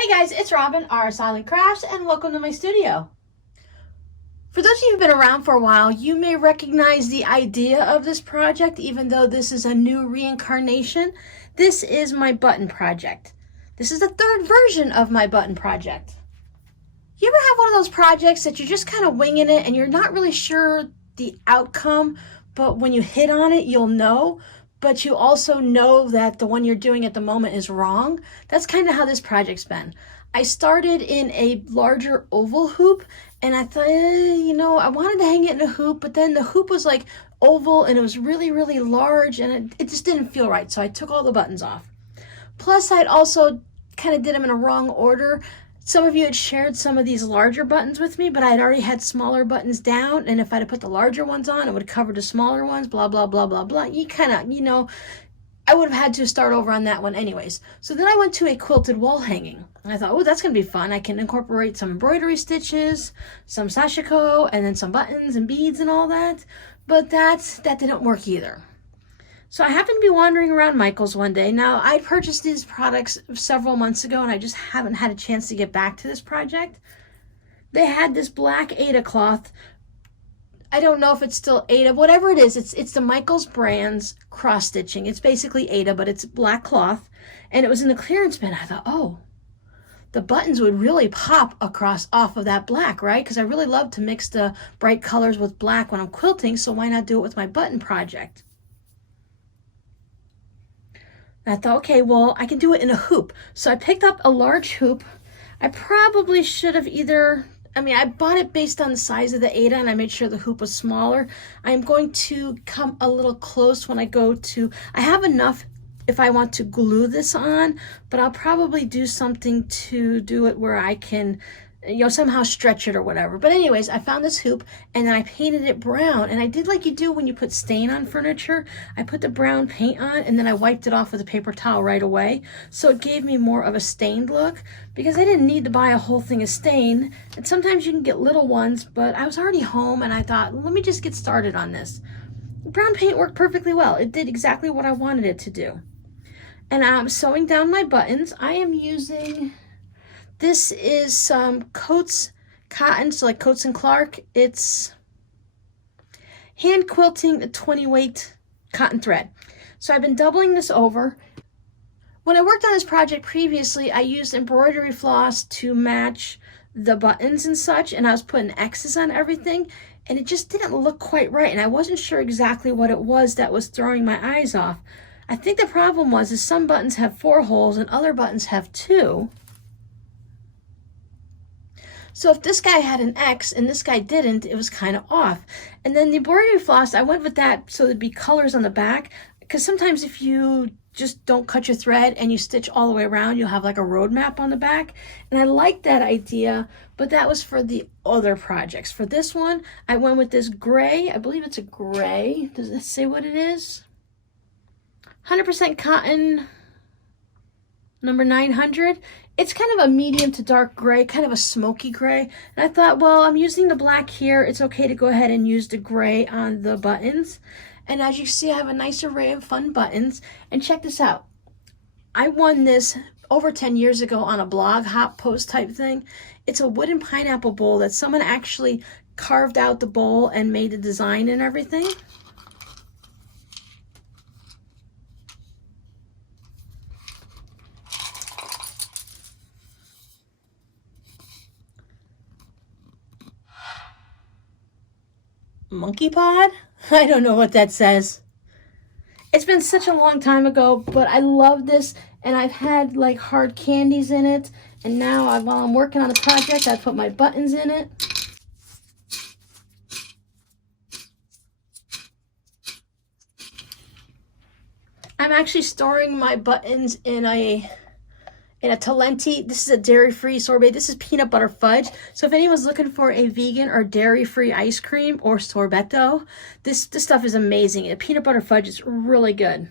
Hey guys, it's Robin, our Silent Crafts, and welcome to my studio. For those of you who've been around for a while, you may recognize the idea of this project, even though this is a new reincarnation. This is my button project. This is the third version of my button project. You ever have one of those projects that you're just kind of winging it and you're not really sure the outcome, but when you hit on it, you'll know, but you also know that the one you're doing at the moment is wrong? That's kind of how this project's been. I started in a larger oval hoop and I thought, I wanted to hang it in a hoop, but then the hoop was like oval and it was really, really large and it just didn't feel right. So I took all the buttons off. Plus, I'd also kind of did them in a wrong order. Some of you had shared some of these larger buttons with me, but I'd already had smaller buttons down, and if I'd have put the larger ones on, it would cover the smaller ones, blah, blah, blah, blah, blah. You kind of, I would have had to start over on that one anyways. So then I went to a quilted wall hanging. And I thought, oh, that's going to be fun. I can incorporate some embroidery stitches, some sashiko, and then some buttons and beads and all that. But that didn't work either. So I happened to be wandering around Michael's one day. Now, I purchased these products several months ago, and I just haven't had a chance to get back to this project. They had this black Aida cloth. I don't know if it's still Aida. Whatever it is, it's the Michael's brand's cross-stitching. It's basically Aida, but it's black cloth. And it was in the clearance bin. I thought, oh, the buttons would really pop off of that black, right? Because I really love to mix the bright colors with black when I'm quilting, so why not do it with my button project? I thought, okay, well, I can do it in a hoop. So I picked up a large hoop. I probably should have I bought it based on the size of the Aida and I made sure the hoop was smaller. I'm going to come a little close when I have enough if I want to glue this on, but I'll probably do something to do it where I can somehow stretch it or whatever. But anyways, I found this hoop and then I painted it brown, and I did like you do when you put stain on furniture. I put the brown paint on and then I wiped it off with a paper towel right away. So it gave me more of a stained look because I didn't need to buy a whole thing of stain. And sometimes you can get little ones, but I was already home and I thought, let me just get started on this. Brown paint worked perfectly well. It did exactly what I wanted it to do. And I'm sewing down my buttons. I am using... This is some Coats cotton, so like Coats and Clark. It's hand quilting a 20 weight cotton thread. So I've been doubling this over. When I worked on this project previously, I used embroidery floss to match the buttons and such, and I was putting X's on everything, and it just didn't look quite right, and I wasn't sure exactly what it was that was throwing my eyes off. I think the problem is some buttons have 4 holes and other buttons have 2. So if this guy had an X and this guy didn't, it was kind of off. And then the embroidery floss, I went with that so there'd be colors on the back, because sometimes if you just don't cut your thread and you stitch all the way around, you'll have like a road map on the back. And I like that idea, but that was for the other projects. For this one, I went with this gray. I believe it's a gray. Does it say what it is? 100% cotton, number 900. It's kind of a medium to dark gray, kind of a smoky gray. And I thought, well, I'm using the black here. It's okay to go ahead and use the gray on the buttons. And as you see, I have a nice array of fun buttons. And check this out. I won this over 10 years ago on a blog hop post type thing. It's a wooden pineapple bowl that someone actually carved out the bowl and made the design and everything. Monkey pod? I don't know what that says. It's been such a long time ago, but I love this, and I've had like hard candies in it, and now while I'm working on the project, I put my buttons in it. I'm actually storing my buttons in a Talenti. This is a dairy-free sorbet. This is peanut butter fudge. So if anyone's looking for a vegan or dairy-free ice cream or sorbetto, this stuff is amazing. The peanut butter fudge is really good.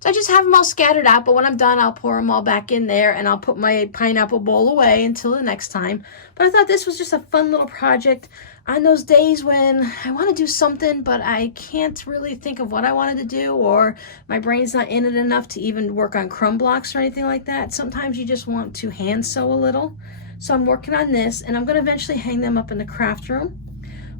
So I just have them all scattered out, but when I'm done, I'll pour them all back in there and I'll put my pineapple bowl away until the next time. But I thought this was just a fun little project. on those days when I want to do something, but I can't really think of what I wanted to do, or my brain's not in it enough to even work on crumb blocks or anything like that, sometimes you just want to hand sew a little. So I'm working on this, and I'm going to eventually hang them up in the craft room.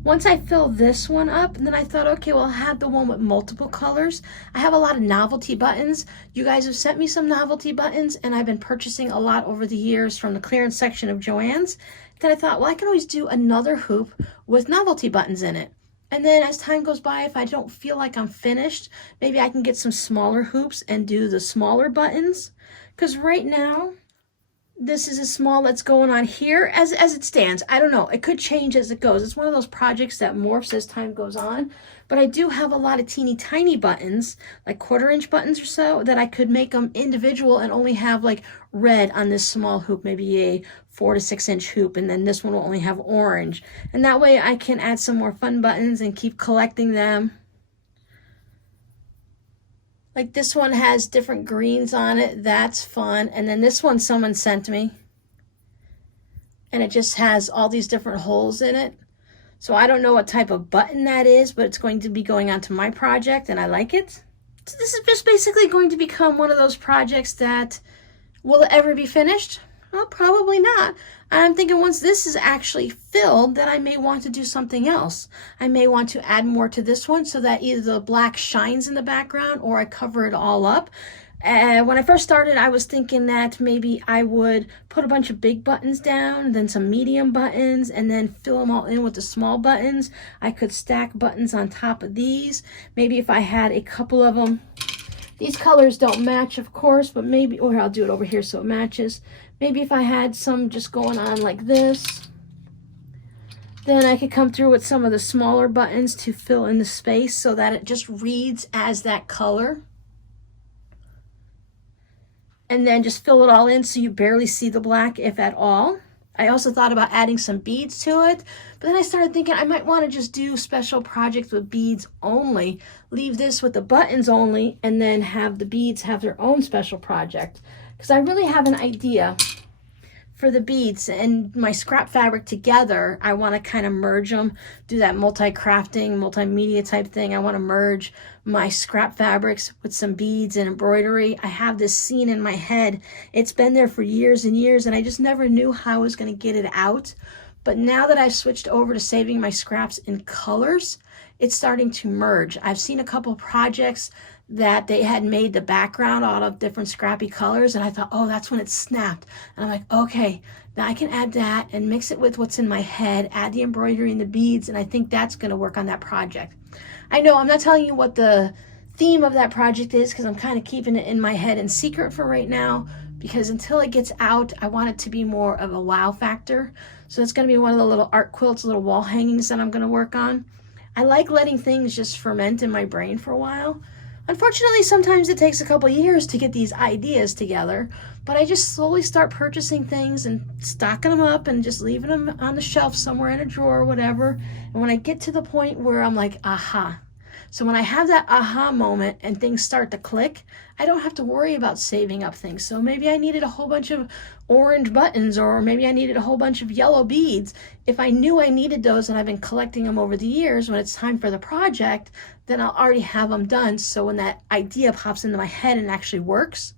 Once I fill this one up, and then I thought, okay, well, I'll have the one with multiple colors. I have a lot of novelty buttons. You guys have sent me some novelty buttons, and I've been purchasing a lot over the years from the clearance section of Joann's. Then I thought, well, I can always do another hoop with novelty buttons in it. And then as time goes by, if I don't feel like I'm finished, maybe I can get some smaller hoops and do the smaller buttons. Because right now, this is a small that's going on here as it stands. I don't know. It could change as it goes. It's one of those projects that morphs as time goes on. But I do have a lot of teeny tiny buttons, like 1/4-inch buttons or so, that I could make them individual and only have like red on this small hoop, maybe a 4 to 6-inch hoop, and then this one will only have orange. And that way I can add some more fun buttons and keep collecting them. Like this one has different greens on it. That's fun. And then this one someone sent me. And it just has all these different holes in it. So I don't know what type of button that is, but it's going to be going onto my project and I like it. So this is just basically going to become one of those projects that, will it ever be finished? Well, probably not. I'm thinking once this is actually filled, then I may want to do something else. I may want to add more to this one so that either the black shines in the background or I cover it all up. When I first started, I was thinking that maybe I would put a bunch of big buttons down, then some medium buttons, and then fill them all in with the small buttons. I could stack buttons on top of these. Maybe if I had a couple of them. These colors don't match, of course, but maybe, or I'll do it over here so it matches. Maybe if I had some just going on like this, then I could come through with some of the smaller buttons to fill in the space so that it just reads as that color. And then just fill it all in so you barely see the black, if at all. I also thought about adding some beads to it, but then I started thinking I might want to just do special projects with beads only, leave this with the buttons only, and then have the beads have their own special project. Because I really have an idea for the beads and my scrap fabric together. I want to kind of merge them, do that multi-crafting, multimedia type thing. I want to merge my scrap fabrics with some beads and embroidery. I have this scene in my head. It's been there for years and years, and I just never knew how I was going to get it out. But now that I've switched over to saving my scraps in colors, it's starting to merge. I've seen a couple projects that they had made the background out of different scrappy colors, and I thought, oh, that's when it snapped. And I'm like, okay, now I can add that and mix it with what's in my head, add the embroidery and the beads, and I think that's going to work on that project. I know I'm not telling you what the theme of that project is because I'm kind of keeping it in my head in secret for right now, because until it gets out, I want it to be more of a wow factor. So it's going to be one of the little art quilts, little wall hangings that I'm going to work on. I like letting things just ferment in my brain for a while. Unfortunately, sometimes it takes a couple years to get these ideas together, but I just slowly start purchasing things and stocking them up and just leaving them on the shelf somewhere in a drawer or whatever. And when I get to the point where I'm like, aha. So when I have that aha moment and things start to click, I don't have to worry about saving up things. So maybe I needed a whole bunch of orange buttons, or maybe I needed a whole bunch of yellow beads. If I knew I needed those and I've been collecting them over the years, when it's time for the project, then I'll already have them done. So when that idea pops into my head and actually works,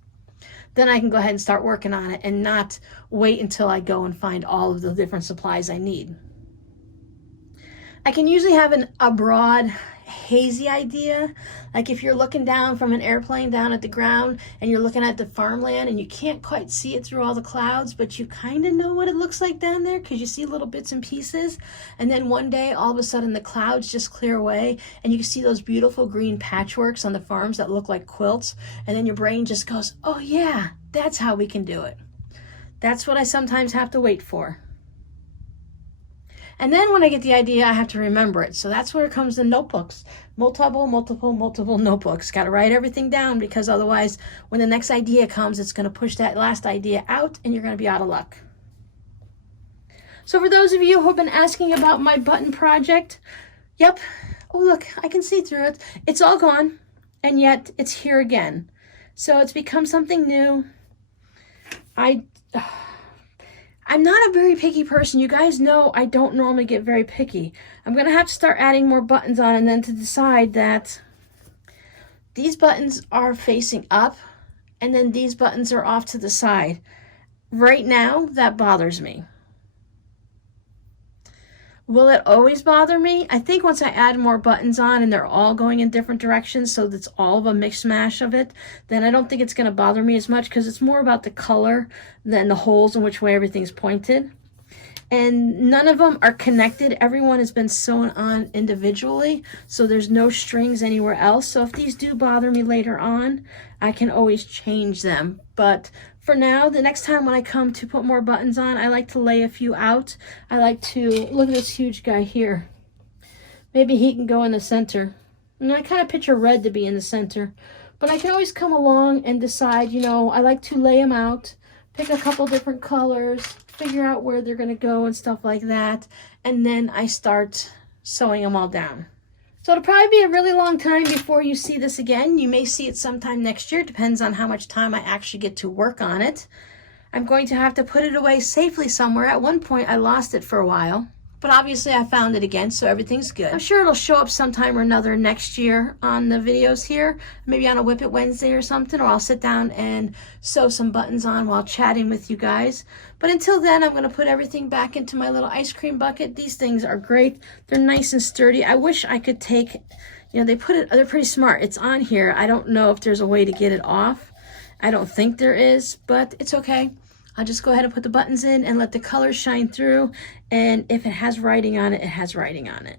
then I can go ahead and start working on it and not wait until I go and find all of the different supplies I need. I can usually have a broad, hazy idea. Like if you're looking down from an airplane down at the ground and you're looking at the farmland and you can't quite see it through all the clouds, but you kind of know what it looks like down there because you see little bits and pieces. And then one day, all of a sudden, the clouds just clear away and you can see those beautiful green patchworks on the farms that look like quilts. And then your brain just goes, oh yeah, that's how we can do it. That's what I sometimes have to wait for. And then when I get the idea, I have to remember it. So that's where it comes the notebooks. Multiple notebooks. Got to write everything down, because otherwise, when the next idea comes, it's going to push that last idea out and you're going to be out of luck. So for those of you who have been asking about my button project, yep. Oh, look, I can see through it. It's all gone, and yet it's here again. So it's become something new. I I'm not a very picky person. You guys know I don't normally get very picky. I'm going to have to start adding more buttons on, and then to decide that these buttons are facing up and then these buttons are off to the side. Right now, that bothers me. Will it always bother me? I think once I add more buttons on and they're all going in different directions, so that's all of a mix mash of it, then I don't think it's going to bother me as much, because it's more about the color than the holes in which way everything's pointed. And none of them are connected. Everyone has been sewn on individually, so there's no strings anywhere else. So if these do bother me later on, I can always change them. But for now, the next time when I come to put more buttons on, I like to lay a few out. I like to, look at this huge guy here. Maybe he can go in the center. And I kind of picture red to be in the center. But I can always come along and decide, you know, I like to lay them out, pick a couple different colors, figure out where they're going to go and stuff like that, and then I start sewing them all down. So it'll probably be a really long time before you see this again. You may see it sometime next year. Depends on how much time I actually get to work on it. I'm going to have to put it away safely somewhere. At one point I lost it for a while, but obviously I found it again, so everything's good. I'm sure it'll show up sometime or another next year on the videos here, maybe on a Whip It Wednesday or something, or I'll sit down and sew some buttons on while chatting with you guys. But until then, I'm going to put everything back into my little ice cream bucket. These things are great. They're nice and sturdy. I wish I could take, you know, they're pretty smart. It's on here. I don't know if there's a way to get it off. I don't think there is, but it's okay. I'll just go ahead and put the buttons in and let the colors shine through. And if it has writing on it, it has writing on it.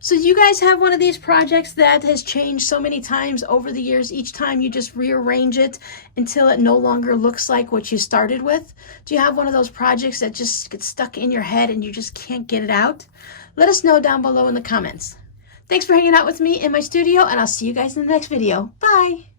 So do you guys have one of these projects that has changed so many times over the years? Each time you just rearrange it until it no longer looks like what you started with? Do you have one of those projects that just gets stuck in your head and you just can't get it out? Let us know down below in the comments. Thanks for hanging out with me in my studio, and I'll see you guys in the next video. Bye!